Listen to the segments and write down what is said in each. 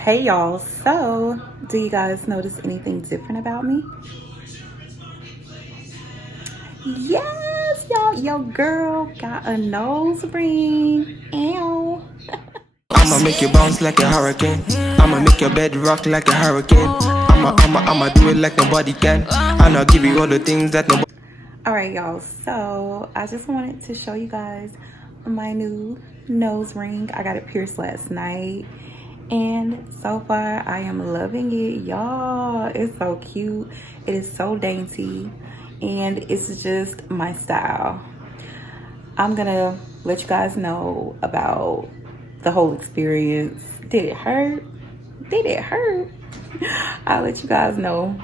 Hey y'all, so do you guys notice anything different about me? Yes, y'all, your girl got a nose ring. Ow. I'ma make you bounce like a hurricane. I'ma make your bed rock like a hurricane. I'ma do it like nobody can. And I'll give you all the things that nobody. All right, y'all, so I just wanted to show you guys my new nose ring. I got it pierced last night, and so far I am loving it, y'all. It's so cute. It is so dainty, and it's just my style. I'm gonna let you guys know about the whole experience. Did it hurt? Did it hurt? I'll let you guys know.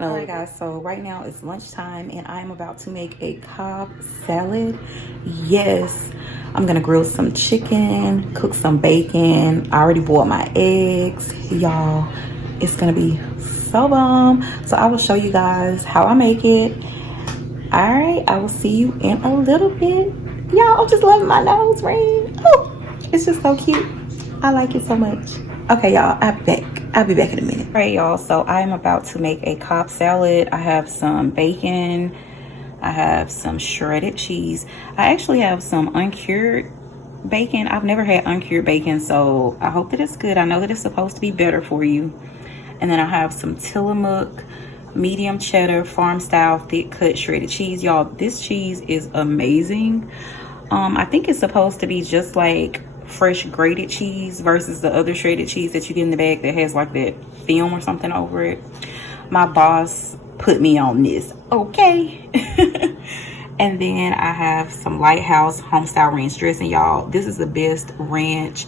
All right, guys, so right now it's lunchtime and I'm about to make a Cobb salad. Yes, I'm gonna grill some chicken, cook some bacon. I already boiled my eggs, y'all. It's gonna be so bomb. So I will show you guys how I make it. All right, I will see you in a little bit. Y'all, I'm just loving my nose ring. Oh, it's just so cute. I like it so much. Okay, y'all, I'll be back in a minute. All right, y'all, so I am about to make a Cobb salad. I have some bacon. I have some shredded cheese. I actually have some uncured bacon. I've never had uncured bacon, so I hope that it's good. I know that it's supposed to be better for you. And then I have some Tillamook medium cheddar farm style thick cut shredded cheese. Y'all, this cheese is amazing. I think it's supposed to be just like fresh grated cheese versus the other shredded cheese that you get in the bag that has like that film or something over it. My boss put me on this, okay? And then I have some Lighthouse homestyle ranch dressing. Y'all, this is the best ranch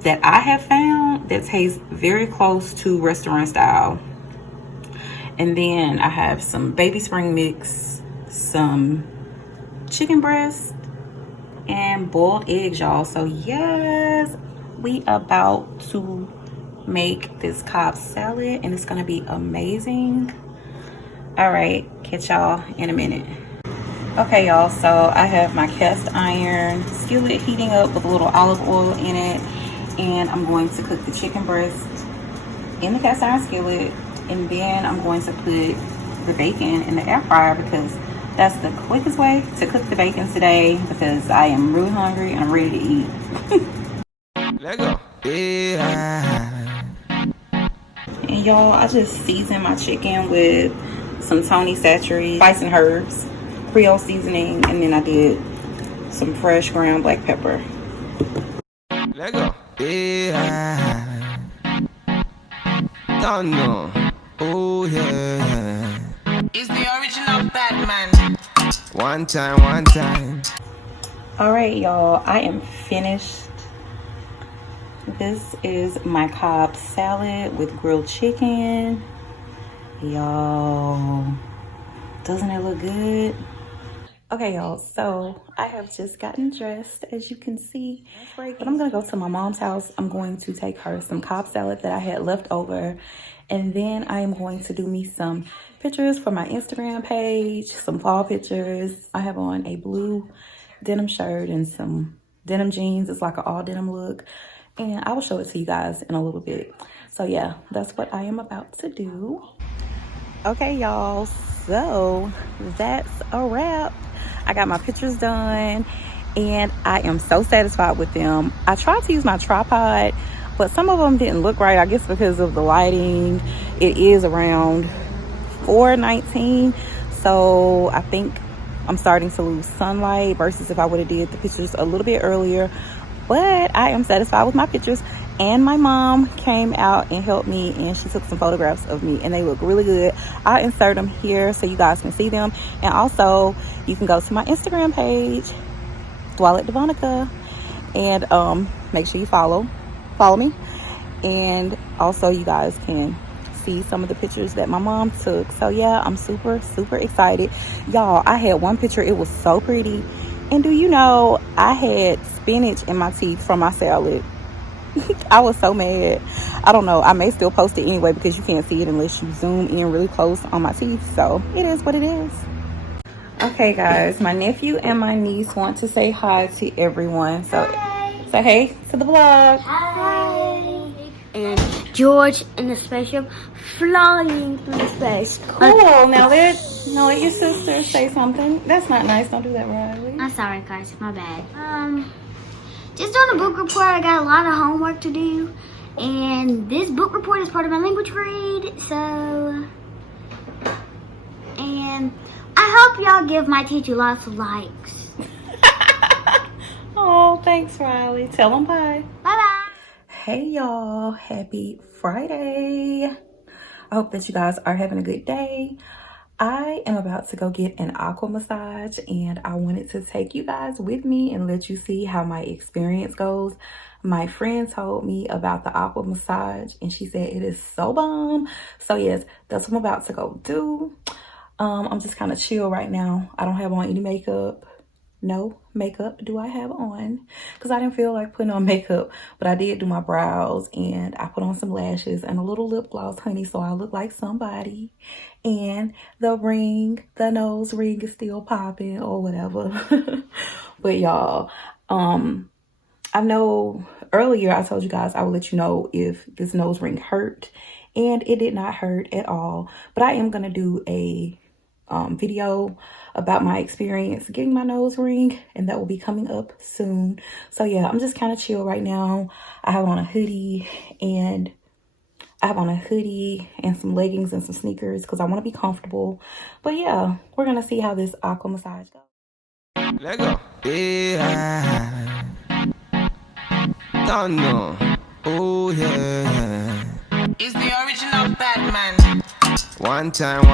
that I have found that tastes very close to restaurant style. And then I have some baby spring mix, some chicken breast, and boiled eggs, y'all. So yes, we about to make this Cobb salad and it's gonna be amazing. All right, catch y'all in a minute. Okay, y'all, so I have my cast iron skillet heating up with a little olive oil in it, and I'm going to cook the chicken breast in the cast iron skillet, and then I'm going to put the bacon in the air fryer because that's the quickest way to cook the bacon today, because I am really hungry and I'm ready to eat. Let go. Yeah. And y'all, I just seasoned my chicken with some Tony Satchery spice and herbs, Creole seasoning, and then I did some fresh ground black pepper. Let go. Yeah. Don't know. Oh yeah. It's the original Batman. One time. All right, y'all, I am finished. This is my Cobb salad with grilled chicken. Y'all, doesn't it look good? Okay, y'all, so I have just gotten dressed, as you can see, but I'm gonna go to my mom's house. I'm going to take her some Cobb salad that I had left over, and then I am going to do me some pictures for my Instagram page, some fall pictures. I have on a blue denim shirt and some denim jeans. It's like an all denim look, and I will show it to you guys in a little bit. So yeah, that's what I am about to do. Okay, y'all, so that's a wrap. I got my pictures done and I am so satisfied with them. I tried to use my tripod, but some of them didn't look right, I guess because of the lighting. It is around 4:19, so I think I'm starting to lose sunlight versus if I would have did the pictures a little bit earlier. But I am satisfied with my pictures, and my mom came out and helped me, and she took some photographs of me and they look really good. I'll insert them here so you guys can see them, and also you can go to my Instagram page, Dwallet Devonica, and make sure you follow me, and also you guys can see some of the pictures that my mom took. So yeah, I'm super excited, y'all. I had one picture, it was so pretty, and do you know I had spinach in my teeth from my salad. I was so mad. I don't know, I may still post it anyway because you can't see it unless you zoom in really close on my teeth. So it is what it is. Okay guys, my nephew and my niece want to say hi to everyone. So Hi. say hey to the vlog. Hi. and George in the spaceship flying through space. Cool. Now let your sister say something. That's not nice. Don't do that, Riley. I'm sorry, guys. My bad. Just doing a book report. I got a lot of homework to do, and this book report is part of my language grade. So, and I hope y'all give my teacher lots of likes. Oh, thanks, Riley. Tell them bye. Bye-bye. Hey, y'all. Happy Friday. I hope that you guys are having a good day. I am about to go get an aqua massage, and I wanted to take you guys with me and let you see how my experience goes. My friend told me about the aqua massage, and she said it is so bomb. So yes, that's what I'm about to go do. I'm just kind of chill right now. I don't have on any makeup. No makeup do I have on because I didn't feel like putting on makeup, but I did do my brows and I put on some lashes and a little lip gloss, honey, so I look like somebody. And the nose ring is still popping or whatever. But y'all, I know earlier I told you guys I would let you know if this nose ring hurt, and it did not hurt at all. But I am gonna do a video about my experience getting my nose ring, and that will be coming up soon. So yeah, I'm just kind of chill right now. I have on a hoodie and some leggings and some sneakers because I want to be comfortable. But yeah, we're gonna see how this aqua massage goes. Let go. Yeah. Don't know. Oh yeah. It's the original Batman. One time,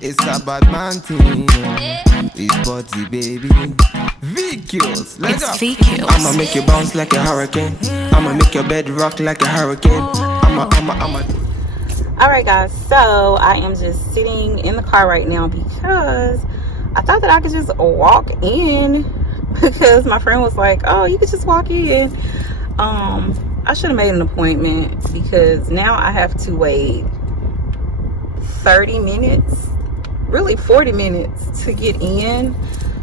it's a bad man thing. It's body, baby. VQs, let's go. VQs. I'ma make you bounce like a hurricane. I'ma make your bed rock like a hurricane. I'ma. All right, guys. So I am just sitting in the car right now because I thought that I could just walk in because my friend was like, "Oh, you could just walk in." I should have made an appointment because now I have to wait 30 minutes, really 40 minutes to get in.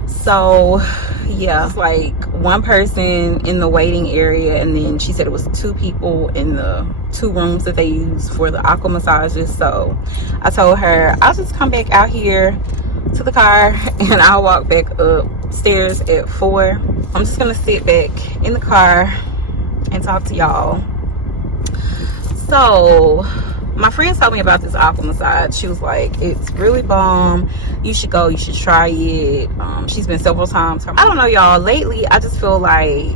So yeah, it's like one person in the waiting area, and then she said it was two people in the 2 rooms that they use for the aqua massages. So I told her I'll just come back out here to the car and I'll walk back upstairs at 4. I'm just gonna sit back in the car and talk to y'all. So my friend told me about this aqua massage. She was like, it's really bomb. You should go. You should try it. She's been several times. I don't know, y'all. Lately, I just feel like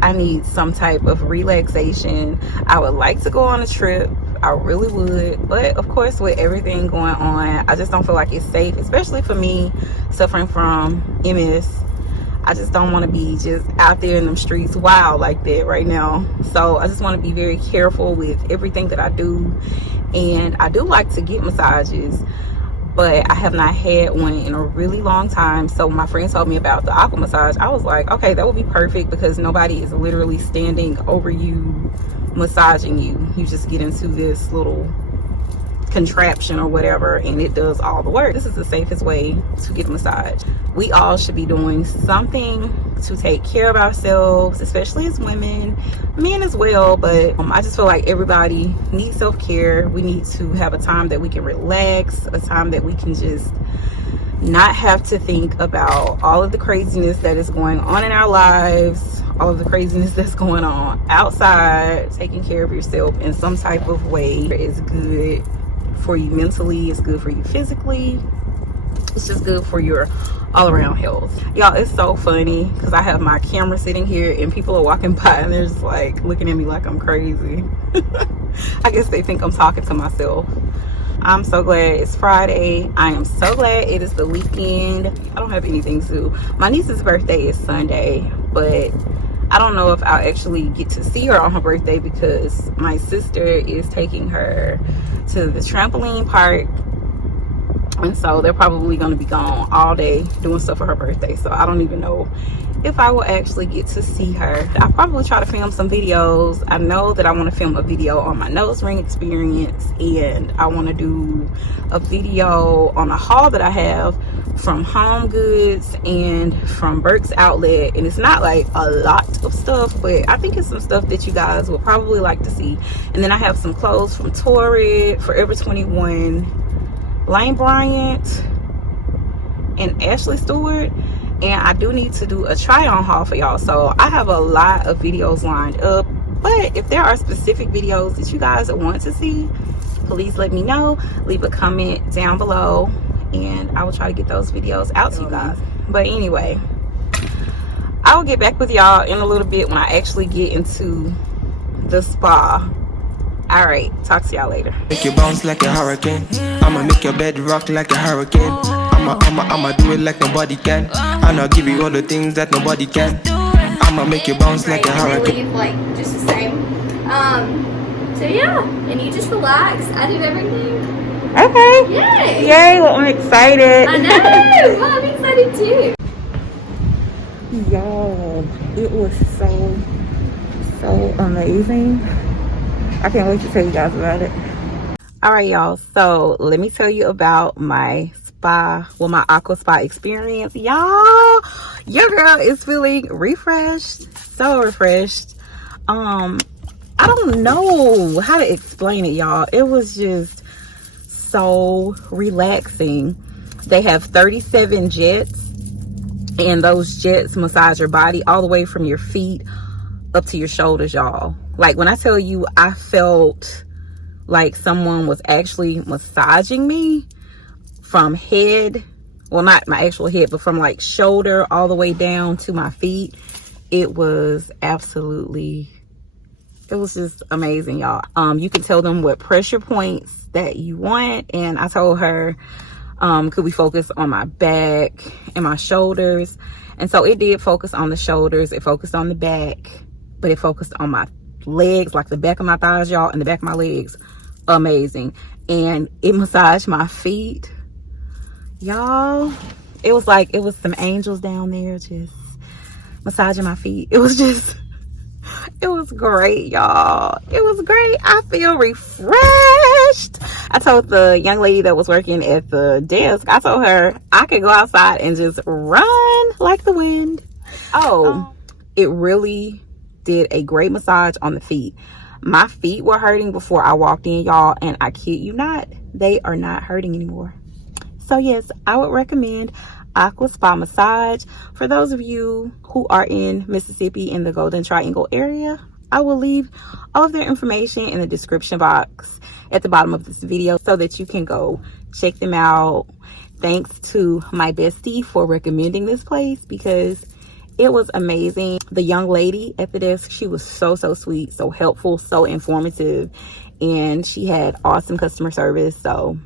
I need some type of relaxation. I would like to go on a trip. I really would. But, of course, with everything going on, I just don't feel like it's safe, especially for me suffering from MS. I just don't want to be just out there in them streets wild like that right now. So I just want to be very careful with everything that I do. And I do like to get massages, but I have not had one in a really long time. So my friend told me about the aqua massage. I was like, okay, that would be perfect because nobody is literally standing over you, massaging you. You just get into this little contraption or whatever, and it does all the work. This is the safest way to get a massage. We all should be doing something to take care of ourselves, especially as women, men as well. But I just feel like everybody needs self-care. We need to have a time that we can relax, a time that we can just not have to think about all of the craziness that is going on in our lives, all of the craziness that's going on outside. Taking care of yourself in some type of way is good for you mentally, it's good for you physically, it's just good for your all-around health. Y'all, it's so funny because I have my camera sitting here and people are walking by and they're just like looking at me like I'm crazy. I guess they think I'm talking to myself. I'm so glad it's Friday. I am so glad it is the weekend. I don't have anything to do. My niece's birthday is Sunday, but I don't know if I'll actually get to see her on her birthday because my sister is taking her to the trampoline park, and so they're probably going to be gone all day doing stuff for her birthday. So I don't even know if I will actually get to see her. I'll probably try to film some videos. I know that I want to film a video on my nose ring experience, and I want to do a video on a haul that I have from Home Goods and from Burke's Outlet. And it's not like a lot of stuff, but I think it's some stuff that you guys will probably like to see. And then I have some clothes from Torrid, Forever 21, Lane Bryant, and Ashley Stewart. And I do need to do a try on haul for y'all, so I have a lot of videos lined up. But if there are specific videos that you guys want to see, please let me know. Leave a comment down below and I will try to get those videos out to you guys. But anyway, I will get back with y'all in a little bit when I actually get into the spa. All right, talk to y'all later. Make you bounce like a hurricane. I'ma make your bed rock like a hurricane. I'ma do it like nobody can. And I'll give you all the things that nobody can. I'ma make you bounce like a hurricane. Leave like just the same. So yeah, and you just relax. I did everything. Okay. Yay! Yay! Well, I'm excited. I know. Well, I'm excited too. Y'all, it was so amazing. I can't wait to tell you guys about it. All right, y'all, so let me tell you about my spa, well, my Aqua Spa experience. Y'all, your girl is feeling refreshed, so refreshed. I don't know how to explain it, y'all. It was just so relaxing. They have 37 jets, and those jets massage your body all the way from your feet up to your shoulders, y'all. Like, when I tell you, I felt like someone was actually massaging me from head, well, not my actual head, but from like shoulder all the way down to my feet. It was absolutely, it was just amazing, y'all. You can tell them what pressure points that you want, and I told her, could we focus on my back and my shoulders? And so it did focus on the shoulders, it focused on the back, but it focused on my legs, like the back of my thighs, y'all, and the back of my legs. Amazing. And it massaged my feet, y'all. It was like it was some angels down there just massaging my feet. It was just, it was great, y'all. It was great. I feel refreshed. I told the young lady that was working at the desk, I told her I could go outside and just run like the wind. It really did a great massage on the feet. My feet were hurting before I walked in, y'all, and I kid you not, they are not hurting anymore. So yes, I would recommend Aqua Spa Massage. For those of you who are in Mississippi in the Golden Triangle area, I will leave all of their information in the description box at the bottom of this video so that you can go check them out. Thanks to my bestie for recommending this place because it was amazing. The young lady at the desk, she was so sweet, so helpful, so informative, and she had awesome customer service. So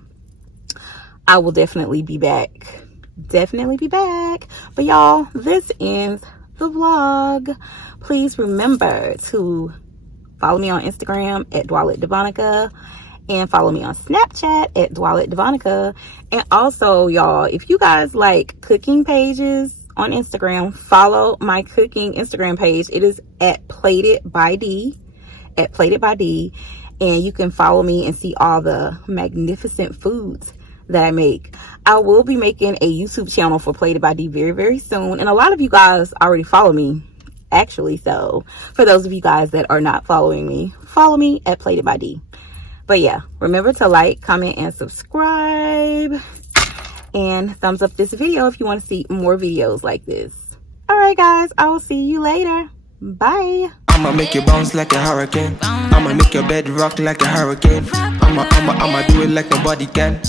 I will definitely be back. But y'all, this ends the vlog. Please remember to follow me on Instagram at DwalettDevonica and follow me on Snapchat at DwalettDevonica. And also, y'all, if you guys like cooking pages on Instagram, follow my cooking Instagram page. It is at Plated by D, and you can follow me and see all the magnificent foods that I make. I will be making a YouTube channel for Plated by D very soon, and a lot of you guys already follow me actually, so for those of you guys that are not following me, follow me at Plated by D. But yeah, remember to like, comment, and subscribe. And thumbs up this video if you want to see more videos like this. All right, guys, I will see you later. Bye. I'ma make you bounce like a hurricane. I'ma make your bed rock like a hurricane. I'ma do it like nobody can.